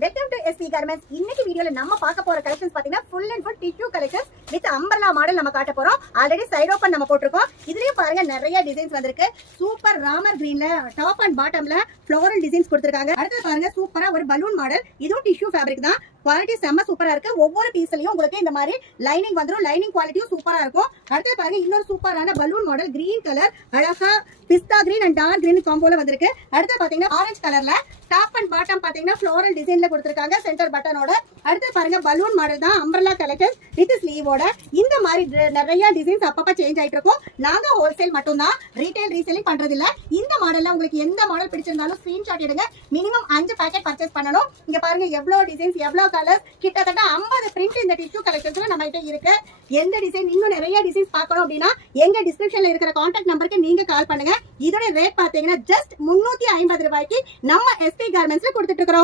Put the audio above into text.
Welcome to SP garments. இன்னைக்கு வீடியோல நம்ம பார்க்க போற கலெக்ஷன்ஸ் பாத்தீங்கன்னா full and full tissue collections with umbrella model நம்ம காட்ட போறோம். ஆல்ரெடி சைடு ஓபன் நம்ம போட்டுருக்கோம். இதுலயும் பாருங்க நிறைய டிசைன்ஸ் வந்திருக்கு. சூப்பர் ராமர் கிரீன்ல டாப் அண்ட் பாட்டம்ல ஃப்ளோரல் டிசைன்ஸ் கொடுத்திருக்காங்க. அடுத்து பாருங்க சூப்பரா ஒரு பலூன் மாடல். இதுவும் டிஷ்யூ ஃபேப்ரிக் தான். குவாலிட்டி செம்ம சூப்பரா இருக்கு. ஒவ்வொரு பீஸ்லயும் உங்களுக்கு இந்த மாதிரி லைனிங் வந்துரும். லைனிங் குவாலிட்டியும் சூப்பரா இருக்கும். அடுத்து பாருங்க இன்னொரு சூப்பரான பலூன் மாடல் கிரீன் கலர், அழகா பிஸ்தா கிரீன் அண்ட் டார்க் கிரீன் காம்போல வந்திருக்கு. அடுத்து பாத்தீங்கன்னா ஆரஞ்சு கலர்ல டாப் அண்ட் பாட்டம் பாத்தீங்கன்னா ஃப்ளோரல் டிசைன்ல கொடுத்திருக்காங்க சென்டர் பட்டனோட. அடுத்து பாருங்க பலூன் மாடல் தான் அம்பர்லா கலெக்ஷன் வித் ஸ்லீவோட. இந்த மாதிரி நிறைய டிசைன்ஸ் அப்பப்ப சேஞ்ச் ஆயிட்டு இருக்கும். நாங்க ஹோல்சேல் மட்டும் தான், ரீட்டைல் ரீசேலிங் பண்றது இல்ல. இந்த மாடல்ல உங்களுக்கு எந்த மாடல் பிடிச்சிருந்தாலும் ஸ்கிரீன்ஷாட் எடுங்க. மினிமம் 5 பாக்கெட் பர்ச்சேஸ் பண்ணணும். இங்க பாருங்க எவ்வளவு டிசைன்ஸ், எவ்வளவு கலர்ஸ், கிட்டத்தட்ட 50 பிரிண்ட் இந்த டிஷ்யூ கலெக்ஷன்ஸ்ல நம்ம கிட்ட இருக்கு. எந்த டிசைன் இன்னும் நிறைய டிசைன்ஸ் பார்க்கணும் அப்படின்னா எங்க டிஸ்கிரிப்ஷன்ல இருக்கிற கான்டாக்ட் நம்பருக்கு நீங்க கால் பண்ணுங்க. இதோட ரேட் பாத்தீங்கன்னா ஜஸ்ட் 350 ரூபாய்க்கு நம்ம எஸ்பி கார்மெண்ட்ஸ்ல கொடுத்துட்டு இருக்கோம்.